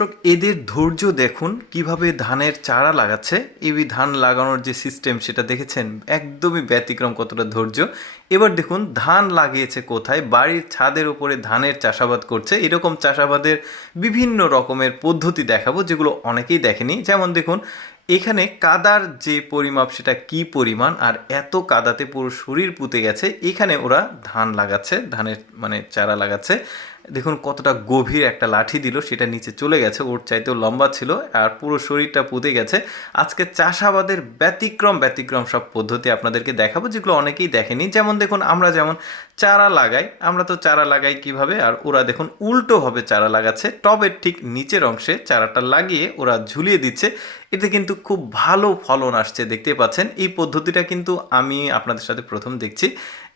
দর্শক এদের ধৈর্য দেখুন কিভাবে ধানের চারা লাগাচ্ছে। এই ধান লাগানোর যে সিস্টেম সেটা দেখেছেন, একদমই ব্যতিক্রম কতটা ধৈর্য। এবার দেখুন ধান লাগিয়েছে কোথায়, বাড়ির ছাদের উপরে ধানের চাষাবাদ করছে। এরকম চাষাবাদের বিভিন্ন রকমের পদ্ধতি দেখাবো যেগুলো অনেকেই দেখেনি। যেমন দেখুন এখানে কাদার যে পরিমাপ সেটা কি পরিমাণ, আর এত কাদাতে পুরো শরীর পুঁতে গেছে। এখানে ওরা ধান লাগাচ্ছে, ধানের চারা লাগাচ্ছে। দেখুন কতটা গভীর একটা লাঠি দিল, সেটা নিচে চলে গেছে, ওর চাইতেও লম্বা ছিল, আর পুরো শরীরটা পুঁতে গেছে। আজকে চাষাবাদের ব্যতিক্রম ব্যতিক্রম সব পদ্ধতি আপনাদেরকে দেখাবো যেগুলো অনেকেই দেখেনি। যেমন দেখুন আমরা যেমন চারা লাগাই, আমরা তো চারা লাগাই কিভাবে, আর ওরা দেখুন উল্টোভাবে চারা লাগাচ্ছে। টবের ঠিক নিচের অংশে চারাটা লাগিয়ে ওরা ঝুলিয়ে দিচ্ছে। এতে কিন্তু খুব ভালো ফলন আসছে, দেখতে পাচ্ছেন। এই পদ্ধতিটা কিন্তু আমি আপনাদের সাথে প্রথম দেখছি।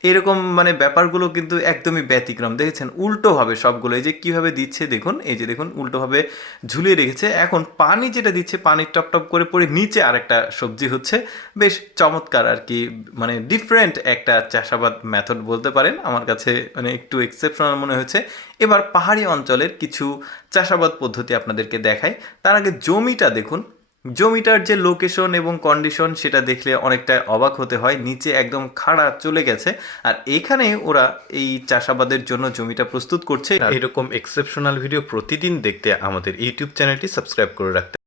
এরকম ব্যাপারগুলো কিন্তু একদমই ব্যতিক্রম, দেখেছেন উল্টোভাবে সবগুলো। এই যে কীভাবে দিচ্ছে দেখুন, এই যে দেখুন উল্টোভাবে ঝুলিয়ে রেখেছে। এখন পানি যেটা দিচ্ছে, পানি টপ টপ করে পড়ে নিচে আরেকটা সবজি হচ্ছে। বেশ চমৎকার আর কি, ডিফারেন্ট একটা চাষাবাদ মেথড বলতে পারেন। আমার কাছে একটু এক্সেপশনাল মনে হয়েছে। এবার পাহাড়ি অঞ্চলের কিছু চাষাবাদ পদ্ধতি আপনাদেরকে দেখাই। তার আগে জমিটা দেখুন, জমিটার যে লোকেশন এবং কন্ডিশন সেটা দেখলে অনেকটা অবাক হতে হয়। নিচে একদম খাড়া চলে গেছে, আর এখানে ওরা এই চাষাবাদের জন্য জমিটা প্রস্তুত করছে। এরকম এক্সেপশনাল ভিডিও প্রতিদিন দেখতে আমাদের ইউটিউব চ্যানেলটি সাবস্ক্রাইব করে রাখতে